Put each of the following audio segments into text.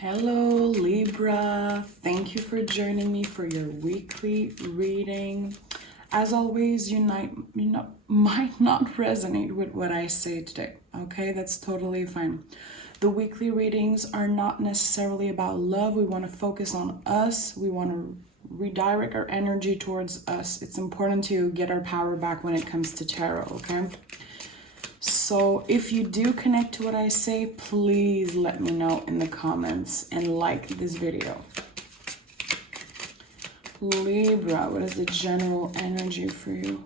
Hello Libra, thank you for joining me for your weekly reading. As always, you might not resonate with what I say today, okay? That's totally fine. The weekly readings are not necessarily about love. We want to focus on us. We want to redirect our energy towards us. It's important to get our power back when it comes to tarot, okay? So if you do connect to what I say, please let me know in the comments and like this video. Libra, what is the general energy for you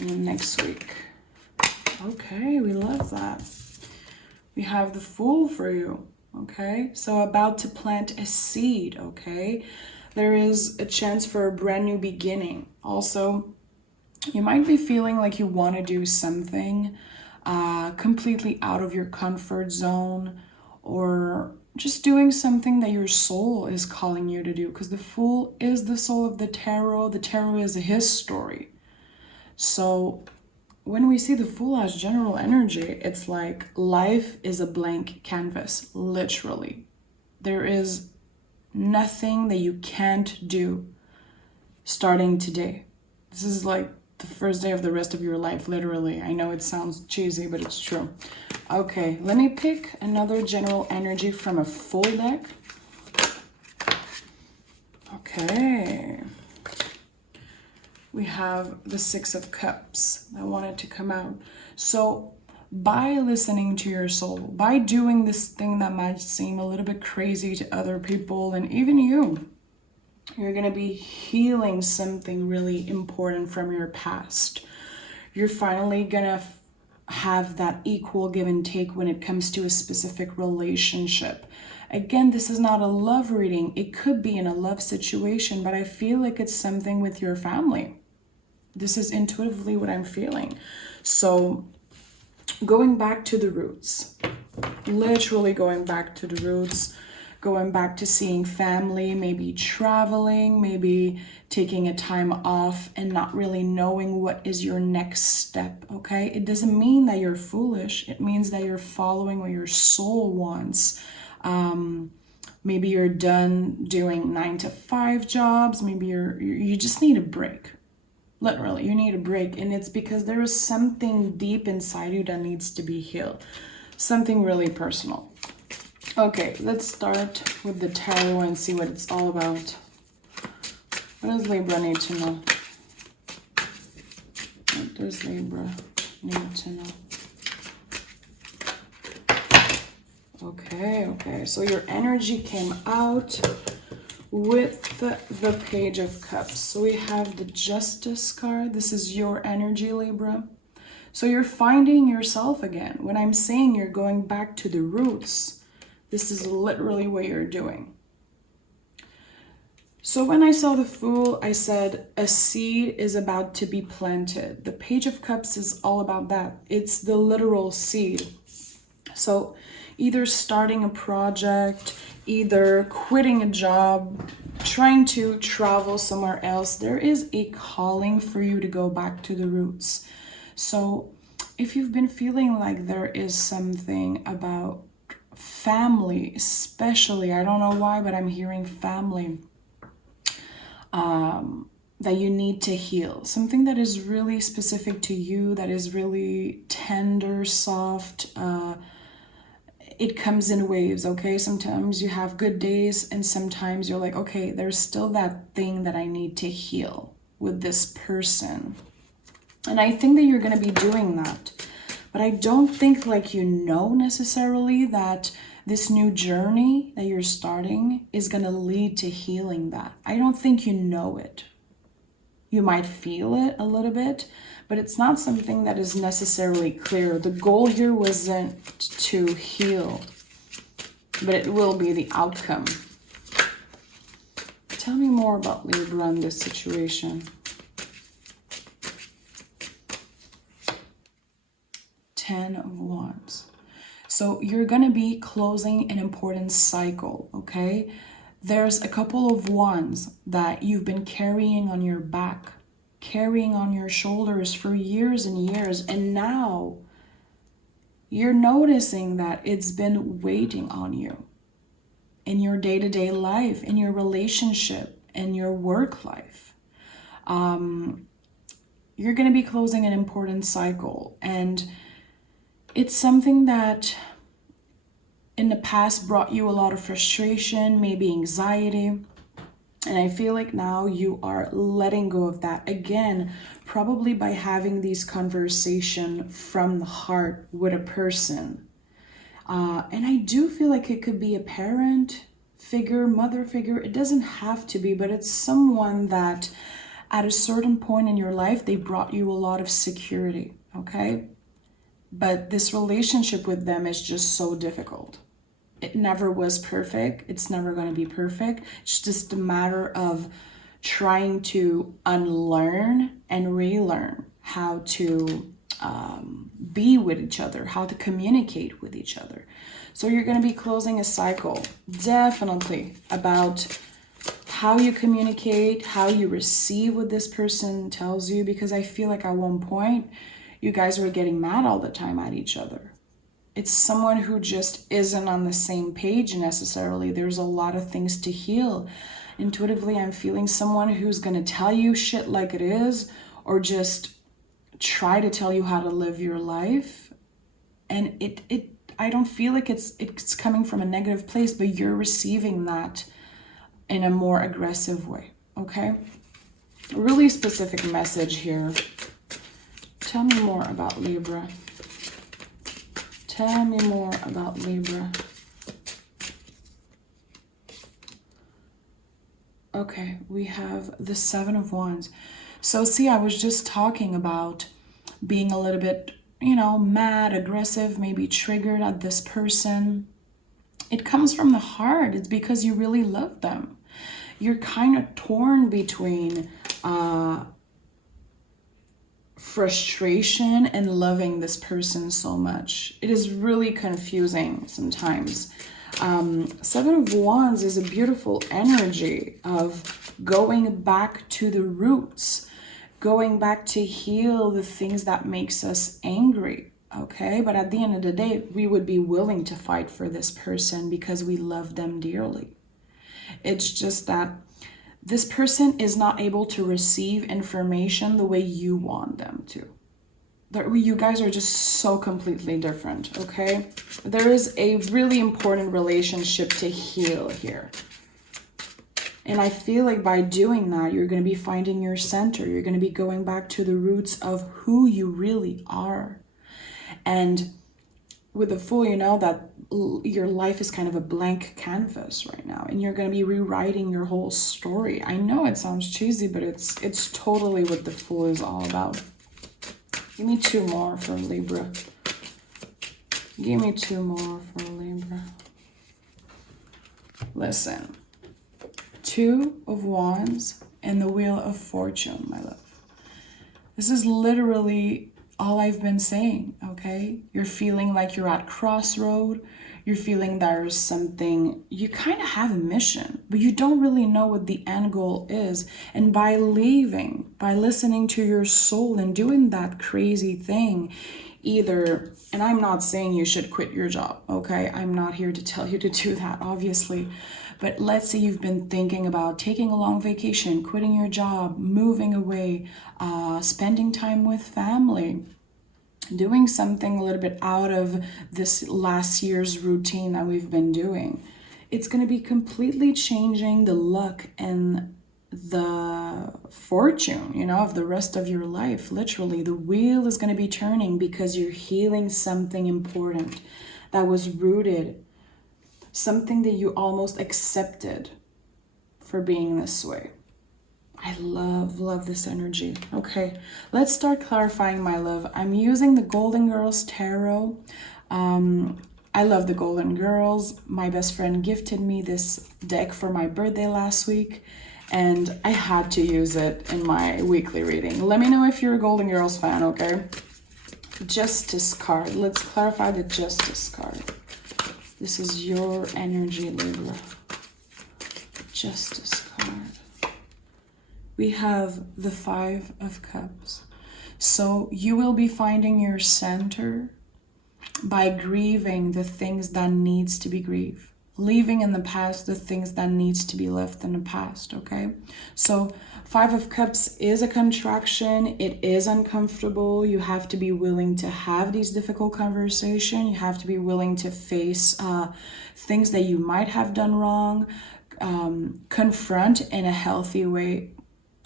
next week? Okay, we love that. We have the Fool for you, okay? So about to plant a seed, okay? There is a chance for a brand new beginning. Also, you might be feeling like you want to do something completely out of your comfort zone, or just doing something that your soul is calling you to do, because the Fool is the soul of the tarot. The tarot is his story. So when we see the Fool as general energy, it's like life is a blank canvas, literally. There is nothing that you can't do starting today. This is like the first day of the rest of your life, literally. I know it sounds cheesy, but it's true. Okay, let me pick another general energy from a full deck. Okay. We have the Six of Cups. I wanted to come out. So by listening to your soul, by doing this thing that might seem a little bit crazy to other people and even you're going to be healing something really important from your past. You're finally going to have that equal give and take when it comes to a specific relationship. Again, this is not a love reading. It could be in a love situation, but I feel like it's something with your family. This is intuitively what I'm feeling. So going back to the roots, literally going back to the roots, going back to seeing family, maybe traveling, maybe taking a time off and not really knowing what is your next step, okay? It doesn't mean that you're foolish. It means that you're following what your soul wants. Maybe you're done doing 9-to-5 jobs. Maybe you just need a break. Literally, you need a break. And it's because there is something deep inside you that needs to be healed. Something really personal. Okay, let's start with the tarot and see what it's all about. What does Libra need to know? What does Libra need to know? Okay, so your energy came out with the Page of Cups. So we have the Justice card. This is your energy, Libra. So you're finding yourself again. When I'm saying you're going back to the roots, this is literally what you're doing. So when I saw the Fool, I said a seed is about to be planted. The Page of Cups is all about that. It's the literal seed. So either starting a project, either quitting a job, trying to travel somewhere else, there is a calling for you to go back to the roots. So if you've been feeling like there is something about family, especially, I don't know why, but I'm hearing family, that you need to heal. Something that is really specific to you, that is really tender, soft. It comes in waves, okay? Sometimes you have good days and sometimes you're like, okay, there's still that thing that I need to heal with this person. And I think that you're going to be doing that. But I don't think like you know necessarily that this new journey that you're starting is going to lead to healing that. I don't think you know it. You might feel it a little bit, but it's not something that is necessarily clear. The goal here wasn't to heal, but it will be the outcome. Tell me more about Libra in this situation. 10 of Wands. So you're going to be closing an important cycle, okay? There's a couple of wands that you've been carrying on your back, carrying on your shoulders for years and years, and now you're noticing that it's been waiting on you. in your day-to-day life, in your relationship, in your work life. You're going to be closing an important cycle, and it's something that in the past brought you a lot of frustration, maybe anxiety. And I feel like now you are letting go of that again, probably by having these conversations from the heart with a person. And I do feel like it could be a parent figure, mother figure. It doesn't have to be, but it's someone that at a certain point in your life, they brought you a lot of security, okay? But this relationship with them is just so difficult. It never was perfect. It's never going to be perfect. It's just a matter of trying to unlearn and relearn how to be with each other, how to communicate with each other. So you're going to be closing a cycle, definitely, about how you communicate, how you receive what this person tells you, because I feel like at one point you guys were getting mad all the time at each other. It's someone who just isn't on the same page necessarily. There's a lot of things to heal. Intuitively, I'm feeling someone who's going to tell you shit like it is, or just try to tell you how to live your life. And I don't feel like it's coming from a negative place, but you're receiving that in a more aggressive way, okay? A really specific message here. Tell me more about Libra. Tell me more about Libra. Okay, we have the Seven of Wands. So see, I was just talking about being a little bit, mad, aggressive, maybe triggered at this person. It comes from the heart. It's because you really love them. You're kind of torn between frustration and loving this person so much. It is really confusing sometimes. Seven of Wands is a beautiful energy of going back to the roots, going back to heal the things that makes us angry, okay? But at the end of the day, we would be willing to fight for this person because we love them dearly. It's just that this person is not able to receive information the way you want them to. You guys are just so completely different, okay? There is a really important relationship to heal here. And I feel like by doing that, you're going to be finding your center. You're going to be going back to the roots of who you really are. And with the Fool, you know that your life is kind of a blank canvas right now, and you're going to be rewriting your whole story. I know it sounds cheesy, but it's totally what the Fool is all about. Give me two more for Libra. Give me two more for Libra. Listen. Two of Wands and the Wheel of Fortune, my love. This is literally all I've been saying, okay? You're feeling like you're at crossroad. You're feeling there's something, you kind of have a mission, but you don't really know what the end goal is. And by listening to your soul and doing that crazy thing, either, and I'm not saying you should quit your job, okay? I'm not here to tell you to do that, obviously. But let's say you've been thinking about taking a long vacation, quitting your job, moving away, spending time with family, doing something a little bit out of this last year's routine that we've been doing. It's going to be completely changing the luck and the fortune, of the rest of your life. Literally, the wheel is going to be turning because you're healing something important that was rooted, something that you almost accepted for being this way. I love this energy. Okay, let's start clarifying, my love. I'm using the Golden Girls Tarot. I love the Golden Girls. My best friend gifted me this deck for my birthday last week, and I had to use it in my weekly reading. Let me know if you're a Golden Girls fan, okay? Justice card. Let's clarify the Justice card. This is your energy, Libra. Justice card. We have the Five of Cups. So you will be finding your center by grieving the things that needs to be grieved. leaving in the past the things that needs to be left in the past, okay? So 5 of Cups is a contraction. It is uncomfortable. You have to be willing to have these difficult conversations. You have to be willing to face things that you might have done wrong, confront in a healthy way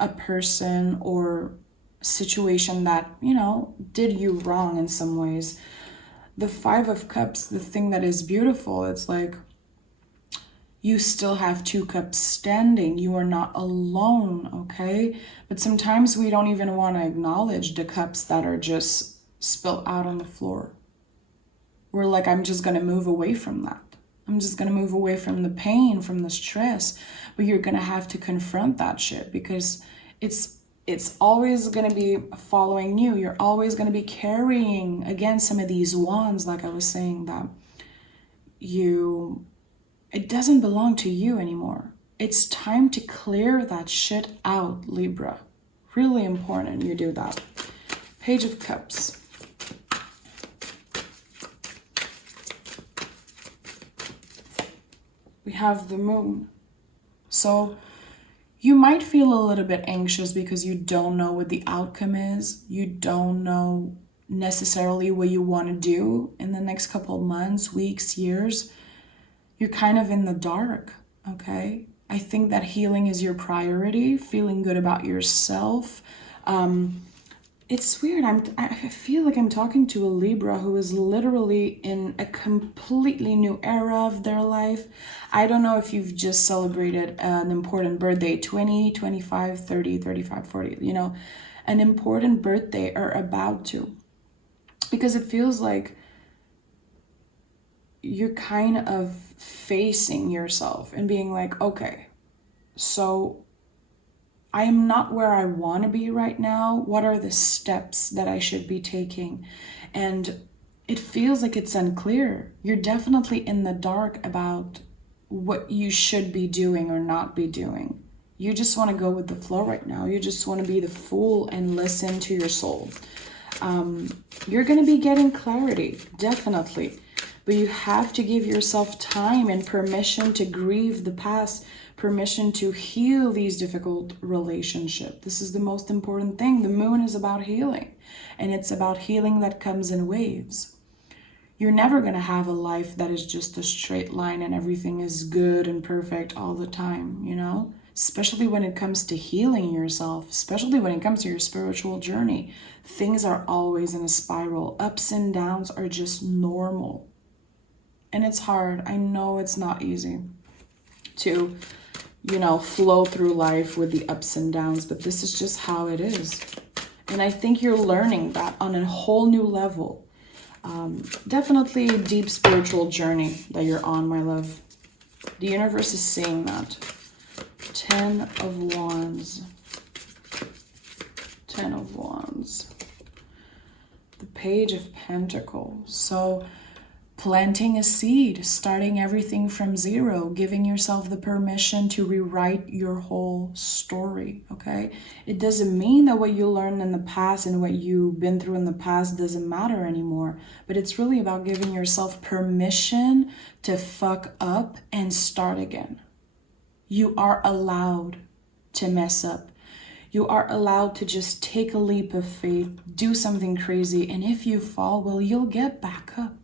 a person or situation that, you know, did you wrong in some ways. The 5 of Cups, the thing that is beautiful, it's like you still have 2 cups standing. You are not alone, okay? But sometimes we don't even want to acknowledge the cups that are just spilled out on the floor. We're like, I'm just going to move away from that. I'm just going to move away from the pain, from the stress. But you're going to have to confront that shit, because it's always going to be following you. You're always going to be carrying, again, some of these wands, like I was saying, that it doesn't belong to you anymore. It's time to clear that shit out, Libra. Really important you do that. Page of Cups. We have the Moon. So you might feel a little bit anxious because you don't know what the outcome is. You don't know necessarily what you want to do in the next couple of months, weeks, years. You're kind of in the dark, okay? I think that healing is your priority, feeling good about yourself. It's weird. I feel like I'm talking to a Libra who is literally in a completely new era of their life. I don't know if you've just celebrated an important birthday, 20, 25, 30, 35, 40, you know, an important birthday or about to. Because it feels like you're kind of facing yourself and being like, okay, so I am not where I want to be right now. What are the steps that I should be taking? And it feels like it's unclear. You're definitely in the dark about what you should be doing or not be doing. You just want to go with the flow right now. You just want to be the fool and listen to your soul. You're going to be getting clarity, definitely. But you have to give yourself time and permission to grieve the past, permission to heal these difficult relationships. This is the most important thing. The Moon is about healing, and it's about healing that comes in waves. You're never going to have a life that is just a straight line and everything is good and perfect all the time, you know? Especially when it comes to healing yourself, especially when it comes to your spiritual journey. Things are always in a spiral. Ups and downs are just normal. And it's hard. I know it's not easy to, you know, flow through life with the ups and downs, but this is just how it is. And I think you're learning that on a whole new level. Definitely a deep spiritual journey that you're on, my love. The universe is saying that. 10 of Wands. 10 of Wands. The Page of Pentacles. So planting a seed, starting everything from zero, giving yourself the permission to rewrite your whole story, okay? It doesn't mean that what you learned in the past and what you've been through in the past doesn't matter anymore, but it's really about giving yourself permission to fuck up and start again. You are allowed to mess up. You are allowed to just take a leap of faith, do something crazy, and if you fall, well, you'll get back up.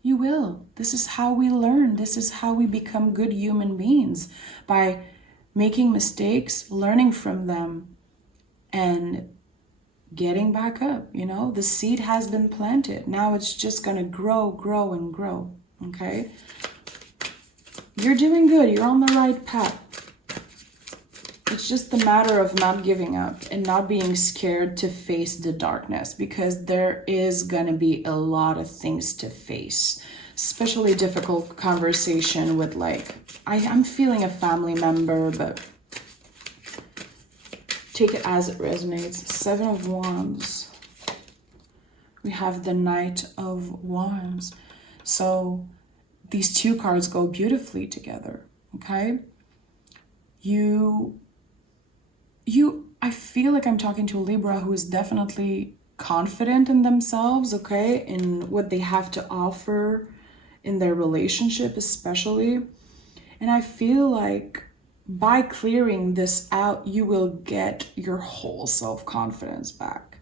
You will. This is how we learn. This is how we become good human beings, by making mistakes, learning from them, and getting back up. You know, the seed has been planted. Now it's just going to grow, grow, and grow. Okay? You're doing good. You're on the right path. It's just a matter of not giving up and not being scared to face the darkness, because there is going to be a lot of things to face, especially difficult conversation with, like, I'm feeling a family member, but take it as it resonates. 7 of Wands. We have the Knight of Wands. So these two cards go beautifully together, okay? I feel like I'm talking to a Libra who is definitely confident in themselves, okay, in what they have to offer in their relationship especially. And I feel like by clearing this out, you will get your whole self-confidence back.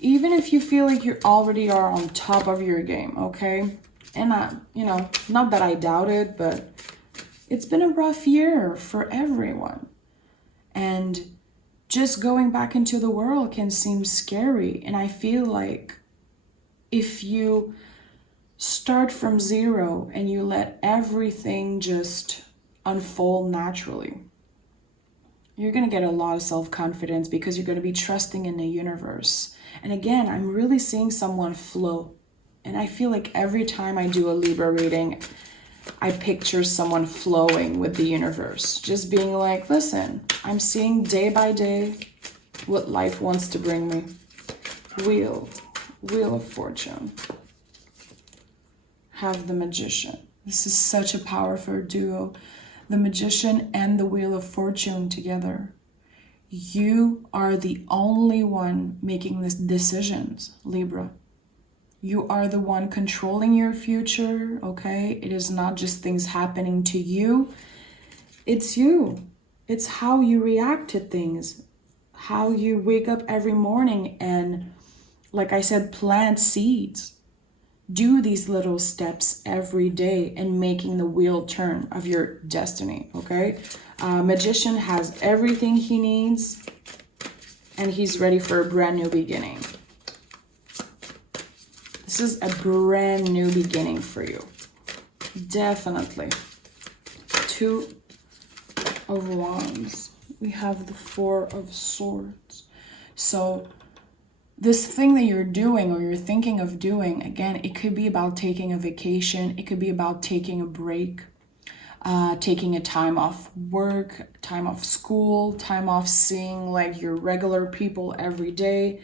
Even if you feel like you already are on top of your game, okay? And not that I doubt it, but it's been a rough year for everyone. And just going back into the world can seem scary. And I feel like if you start from zero and you let everything just unfold naturally, you're going to get a lot of self-confidence because you're going to be trusting in the universe. And again, I'm really seeing someone flow. And I feel like every time I do a Libra reading, I picture someone flowing with the universe. Just being like, listen, I'm seeing day by day what life wants to bring me. Wheel of Fortune. Have the Magician. This is such a powerful duo. The Magician and the Wheel of Fortune together. You are the only one making these decisions, Libra. You are the one controlling your future, okay? It is not just things happening to you. It's you. It's how you react to things. How you wake up every morning and, like I said, plant seeds. Do these little steps every day and making the wheel turn of your destiny, okay? Magician has everything he needs and he's ready for a brand new beginning. This is a brand new beginning for you. Definitely. Two of Wands. We have the Four of Swords. So this thing that you're doing or you're thinking of doing, again, it could be about taking a vacation. It could be about taking a break, taking a time off work, time off school, time off seeing like your regular people every day.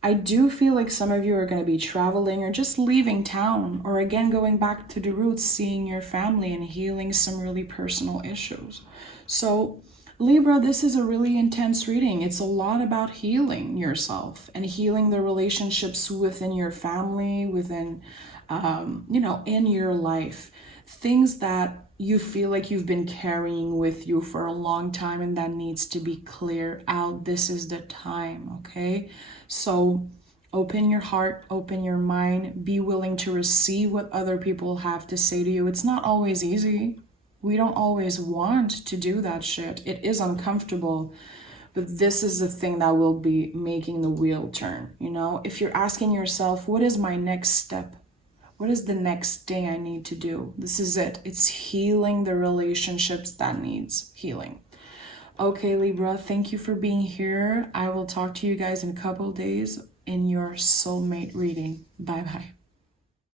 I do feel like some of you are going to be traveling or just leaving town, or again, going back to the roots, seeing your family and healing some really personal issues. So Libra, this is a really intense reading. It's a lot about healing yourself and healing the relationships within your family, within, in your life. Things that you feel like you've been carrying with you for a long time and that needs to be cleared out. This is the time, okay? So open your heart, open your mind, be willing to receive what other people have to say to you. It's not always easy. We don't always want to do that shit. It is uncomfortable, but this is the thing that will be making the wheel turn, you know? If you're asking yourself, what is my next step? What is the next thing I need to do? This is it. It's healing the relationships that needs healing. Okay, Libra, thank you for being here. I will talk to you guys in a couple of days in your soulmate reading. Bye-bye.